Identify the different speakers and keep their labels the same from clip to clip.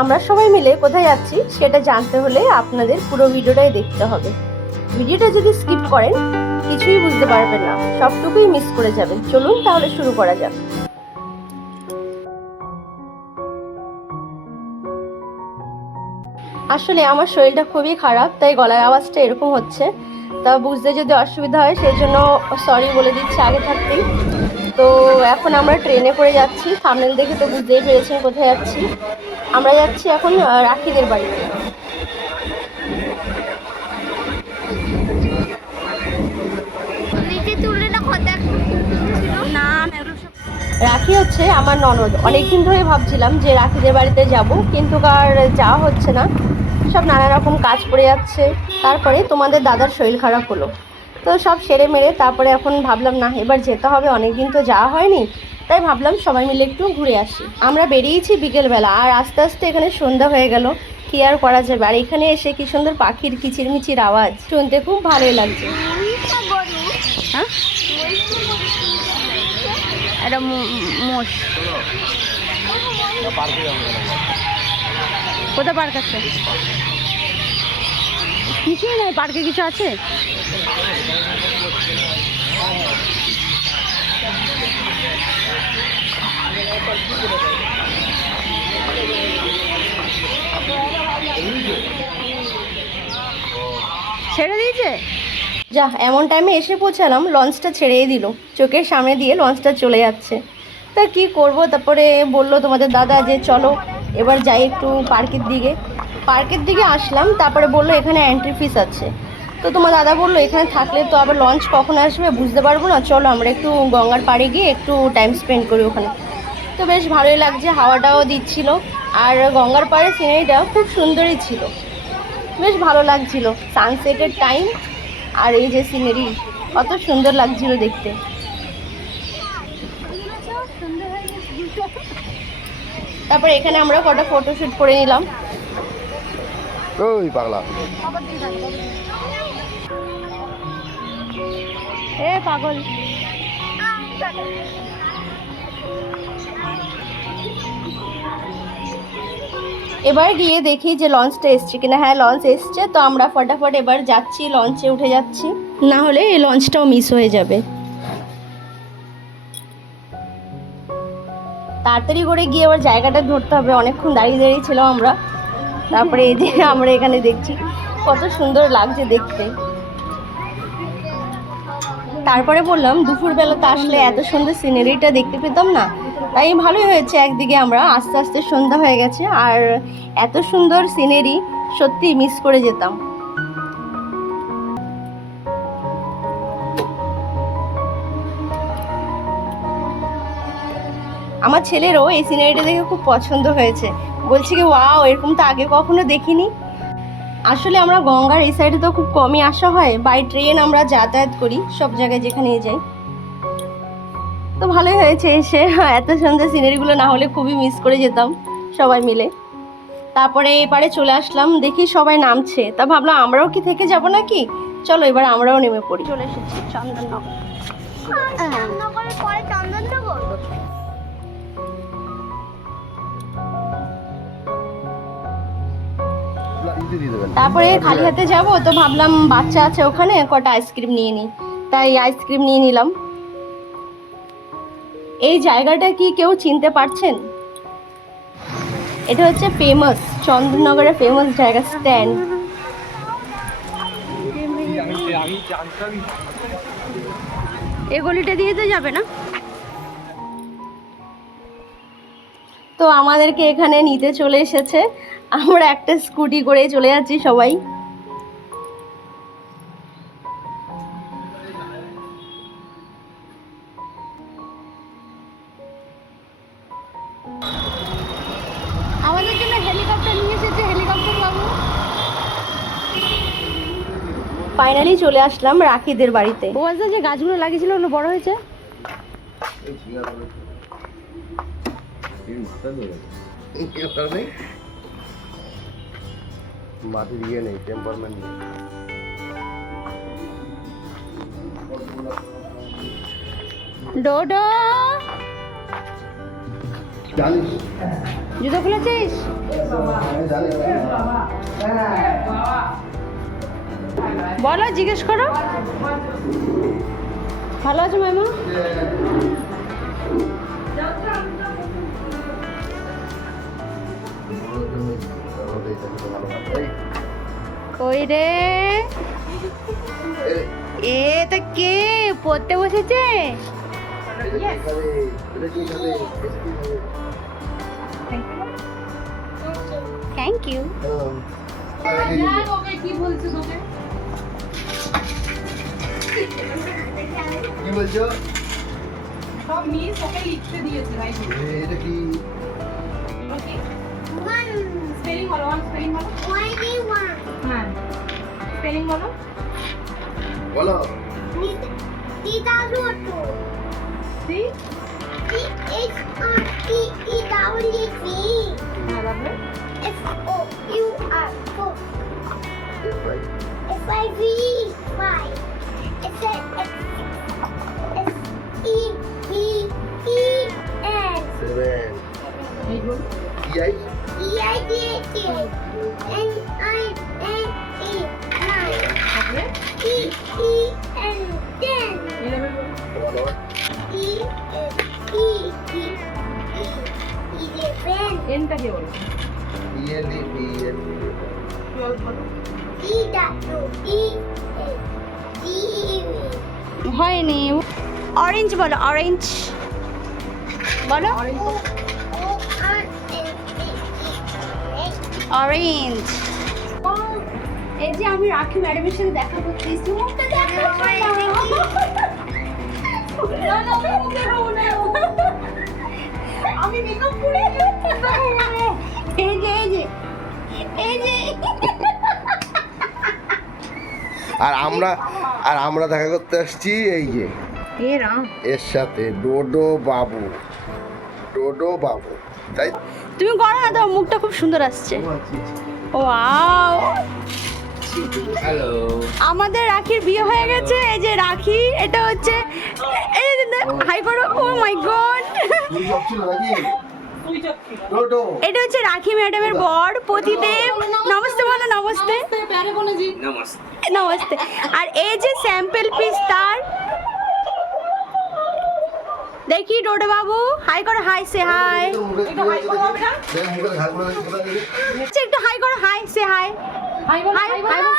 Speaker 1: আমরা সবাই মিলে কোথায় যাচ্ছি সেটা জানতে হলে আপনাদের পুরো ভিডিওটাই দেখতে হবে। ভিডিওটা যদি স্কিপ করেন, কিছুই বুঝতে পারবেন না। সবটুকুই মিস করে যাবেন। চলুন তাহলে শুরু করা যাক। আসলে আমার শরীরটা খুবই খারাপ, তাই গলার আওয়াজটা এরকম হচ্ছে। তা বুঝতে যদি অসুবিধা হয়, সেই জন্য সরি বলে দিচ্ছি আগে থাকতেই। তো এখন আমরা ট্রেনে করে যাচ্ছি। সামনে দেখে তো বুঝতেই পেরেছেন কোথায় যাচ্ছি। আমরা যাচ্ছি এখন রাখিদের বাড়িতে
Speaker 2: না কথা ছিল না
Speaker 1: রাখি হচ্ছে আমার ননদ। অনেকদিন ধরে ভাবছিলাম যে রাখিদের বাড়িতে যাব কিন্তু আর যাওয়া হচ্ছে না। সব নানা রকম কাজ পড়ে যাচ্ছে। তারপরে তোমাদের দাদার শরীর খারাপ হলো। তো সব সেরে মেরে তারপরে এখন ভাবলাম, না, এবার যেতে হবে, অনেকদিন তো যাওয়া হয়নি। তাই ভাবলাম সবাই মিলে একটু ঘুরে আসি। আমরা বেরিয়েছি বিকেলবেলা আর আস্তে আস্তে এখানে সন্ধ্যা হয়ে গেল। কি আর করা যাবে? আর এখানে এসে কি সুন্দর পাখির কিচিরমিচির আওয়াজ। শুনতে খুব ভালোই লাগছে। হ্যাঁ? এটা মোষ। কোথায় পার্ক আছে? কিছুই নাই, পার্কে কিছু আছে? ছেড়ে দিয়েছে? যা, এমন টাইমে এসে পৌঁছালাম লঞ্চটা ছেড়েই দিল। চোখের সামনে দিয়ে লঞ্চটা চলে যাচ্ছে। তা কি করব? তারপরে বলল তোমাদের দাদা যে চলো, এবার যাই একটু পার্কের দিকে। পার্কের দিকে আসলাম, তারপরে বলল এখানে এন্ট্রি ফিস আছে। তো তোমার দাদা বলল, এখানে থাকলে তো আবার লঞ্চ কখন আসবে? বুঝতে পারব না। চলো, আমরা একটু গঙ্গার পাড়ে গিয়ে একটু টাইম স্পেন্ড করি ওখানে। তো বেশ ভালোই লাগছে, হাওয়াটাও দিচ্ছিল। আর গঙ্গার পাড়ে সিনারিটাও খুব সুন্দরই ছিল। বেশ ভালো লাগছিল সানসেটের টাইম আর এই যে সিনারি, কত সুন্দর লাগছিল দেখতে। তারপর এখানে আমরা কটা ফটোশ্যুট করে নিলাম।
Speaker 3: ওই পাগলা।
Speaker 1: এ, পাগল। এবার গিয়ে দেখি যে লঞ্চটা এসছে কিনা। হ্যাঁ লঞ্চ এসছে, তো আমরা ফটাফট এবার যাচ্ছি লঞ্চে উঠে যাচ্ছি। না হলে এই লঞ্চটাও মিস হয়ে যাবে। তাড়াতাড়ি করে গিয়ে এবার জায়গাটা ধরতে হবে। অনেকক্ষণ দাঁড়িয়ে দাঁড়িয়ে ছিলাম আমরা। তারপরে এই যে আমরা এখানে দেখছি, কত সুন্দর লাগছে দেখতে। তারপরে বললাম, দুপুরবেলা তো আসলে এত সুন্দর সিনারিটা দেখতে পেতাম না। তাই ভালোই হয়েছে একদিকে আমরা, আস্তে আস্তে সন্ধ্যা হয়ে গেছে, আর এত সুন্দর সিনারি সত্যি মিস করে যেতাম। আমার ছেলেরও এই সিনারিটা দেখে খুব পছন্দ হয়েছে। বলছে কি, ওয়াও, এরকম তো আগে কখনো দেখিনি। আসলে আমরা গঙ্গার এই সাইডে তো খুব কমই আসা হয়। বাই ট্রেন আমরা যাতায়াত করি, সব জায়গায় যেখানে যাই। তো ভালোই হয়েছে এসে। এত সুন্দর সিনারিগুলো না হলে খুবই মিস করে যেতাম সবাই মিলে। তারপরে এপারে চলে আসলাম, দেখি সবাই নামছে। তা ভাবলাম আমরাও কি থেকে যাব নাকি? চলো এবার আমরাও নেমে পড়ি। চলে এসেছি চন্দননগর।
Speaker 2: পরে চন্দননগর?
Speaker 1: তারপরে খালি হাতে যাব তো ভাবলাম বাচ্চা আছে ওখানে কটা আইসক্রিম নিয়ে নিই। তাই আইসক্রিম নিয়ে নিলাম। এই জায়গাটা কি কেউ চিনতে পারছেন? এটা হচ্ছে ফেমাস চন্দননগরের ফেমাস জায়গা স্ট্যান্ড এই গলিটা দিয়ে তো যাবে না? তো আমাদেরকে এখানে নিতে চলে এসেছে। আমরা একটা স্কুটি করে চলে যাচ্ছি সবাই।
Speaker 2: আমাদের জন্য হেলিকপ্টার নিয়ে এসেছে হেলিকপ্টার বাবু।
Speaker 1: ফাইনালি চলে আসলাম রাখিদের বাড়িতে। ও যে গাছগুলো লাগিয়েছিল ওগুলো বড় হয়েছে।
Speaker 3: মাটির ইয়ে নেই টেম্পারমেন্ট নেই।
Speaker 1: ডোডো!
Speaker 3: জানিস?
Speaker 2: জুতো খুলেছিস? বলো জিজ্ঞেস করো। ভালো আছো মাইমা কই রে? এ তা কে? পড়তে বসেছে? থ্যাংক ইউ
Speaker 3: কি বলছো
Speaker 4: সব মিস ওকে লিখতে দিয়েছে ভাই
Speaker 3: এটা কি?
Speaker 4: স্পেলিং বলো ওয়ান স্পেলিং বলো। হ্যাঁ। স্পেলিং বলো।
Speaker 3: বলো।
Speaker 4: সি হ্যাঁ তারপরে?
Speaker 3: সেভেন
Speaker 4: এই বল
Speaker 3: কি আই
Speaker 4: তারপরে ইলেভেন বলো।
Speaker 3: বলো
Speaker 4: এনটা কে বলো?
Speaker 2: হয়নি অরেঞ্জ বলো অরেঞ্জ বলো।
Speaker 4: অরেঞ্জ
Speaker 2: অরেঞ্জ এই যে আমি রাখি ম্যাডামের সাথে দেখা করতে এসেছি। মুখটা দেখা আমি মেকআপ করে এই যে এই যে এই যে।
Speaker 3: আর আমরা আর আমরা দেখা করতে আসছি এই যে। এর সাথে ডোডো বাবু। ডোডো বাবু।
Speaker 2: তুমি করো না তোমার মুখটা খুব সুন্দর আসছে। ওয়াও। আমাদের রাখির বিয়ে হয়ে গেছে এই যে রাখি এটা হচ্ছে এই হাই করো ও মাই গড। এটা হচ্ছে রাখি ম্যাডামের বর পতিদেব নমস্তে বলো নমস্তে নমস্তে। আর এই যে স্যাম্পল পিস তার দেখি ডোডো বাবু। হাই করো হাই সে হাই আচ্ছা, একটু হাই করো হাই সে হাই
Speaker 4: হাই বলো।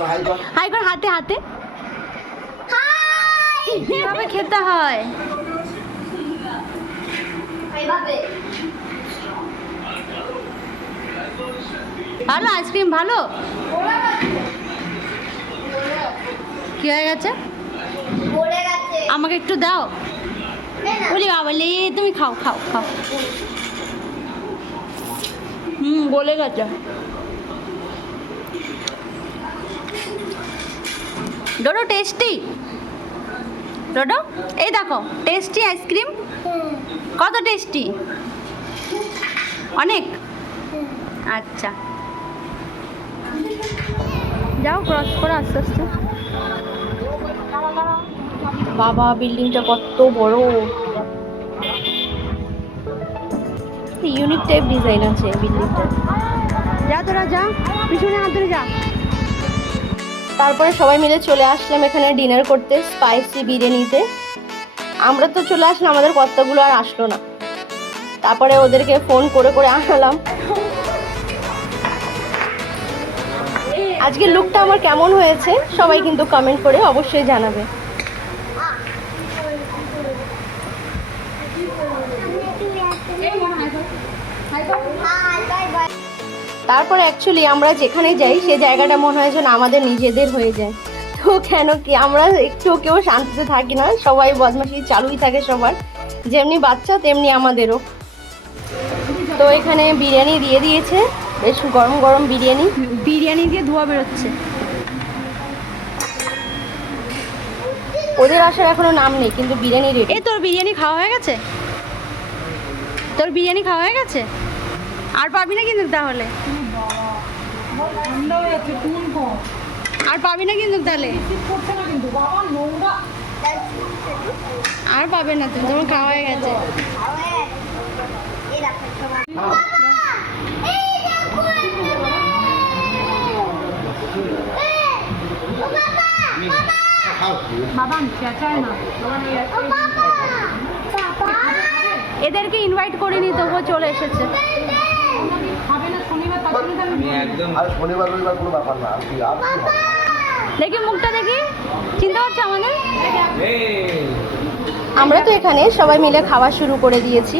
Speaker 2: হাই।
Speaker 3: কর
Speaker 2: হাই হাতে। হাতে কীভাবে খেতে হয়? ভালো আইসক্রিম ভালো? কি হয়ে গেছে? আমাকে একটু দাও। বলি বাবালে তুমি খাও খাও খাও। হুম, গলে গেছে। ডোডো টেস্টি ডোডো, এই দেখো টেস্টি আইসক্রিম কত টেস্টি অনেক? আচ্ছা। যাও ক্রস করে আস্তে আস্তে। বাবা, বিল্ডিংটা কত বড়। ইউনিক টাইপ ডিজাইন আছে বিল্ডিংটা। যা তোরা যা, পিছনে হাত ধরে যা। তারপরে সবাই মিলে চলে আসলাম এখানে ডিনার করতে স্পাইসি বিরিয়ানিতে। আমরা তো চলে আসলাম, আমাদের কর্তাগুলো আর আসলো না। তারপরে ওদেরকে ফোন করে করে আনালাম। আজকের লুকটা আমার কেমন হয়েছে, সবাই কিন্তু কমেন্ট করে অবশ্যই জানাবে। তারপর অ্যাকচুয়ালি আমরা যেখানে যাই সে জায়গাটা মনে হয় যেন আমাদের নিজেদের হয়ে যায়। তো কেন কি আমরা একটু কেউ শান্তিতে থাকি না সবাই বদমাশি চালুই থাকে সবার। যেমনি বাচ্চা তেমনি আমাদেরও। তো এখানে বিরিয়ানি দিয়ে দিয়েছে বেশ গরম গরম বিরিয়ানি। বিরিয়ানি দিয়ে ধোয়া বেরোচ্ছে। ওদের আসার এখনও নাম নেই কিন্তু বিরিয়ানি রেডি এই তোর বিরিয়ানি খাওয়া হয়ে গেছে? তোর বিরিয়ানি খাওয়া হয়ে গেছে? আর পাবি না কিন্তু তাহলে? আর পাবি না কিন্তু তাহলে।
Speaker 4: না
Speaker 2: আর পাবে না তুমি তোমার খাওয়া হয়ে গেছে।
Speaker 5: বাবা না
Speaker 2: এদেরকে ইনভাইট করে করিনি তবুও চলে এসেছে।
Speaker 5: হবে না শনিবার তার জন্য তো আমি
Speaker 3: আর শনিবার রবিবার কোনো ব্যাপার না আর কি আর
Speaker 2: দেখি মুখটা দেখি। চিনতে পারছ আমাদের?
Speaker 1: আমরা তো এখানে সবাই মিলে খাওয়া শুরু করে দিয়েছি।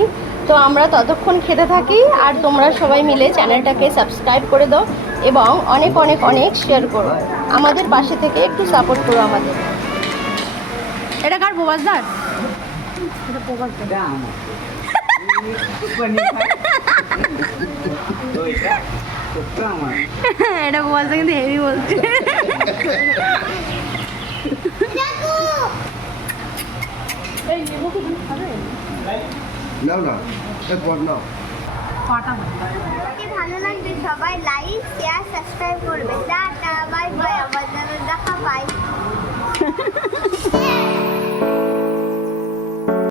Speaker 1: তো আমরা ততক্ষণ খেতে থাকি আর তোমরা সবাই মিলে চ্যানেলটাকে সাবস্ক্রাইব করে দাও এবং অনেক অনেক অনেক শেয়ার করো। আমাদের পাশে থেকে একটু সাপোর্ট করো আমাদের।
Speaker 2: এটা কার প্রবাসদার এটা এটা বলছে কিন্তু হেভি বলছে।
Speaker 3: নাও না এরপর
Speaker 4: ভালো লাগবে সবাই লাইক শেয়ার সাবস্ক্রাইব করবে। টাটা বাই বাই আবার দেখা পাই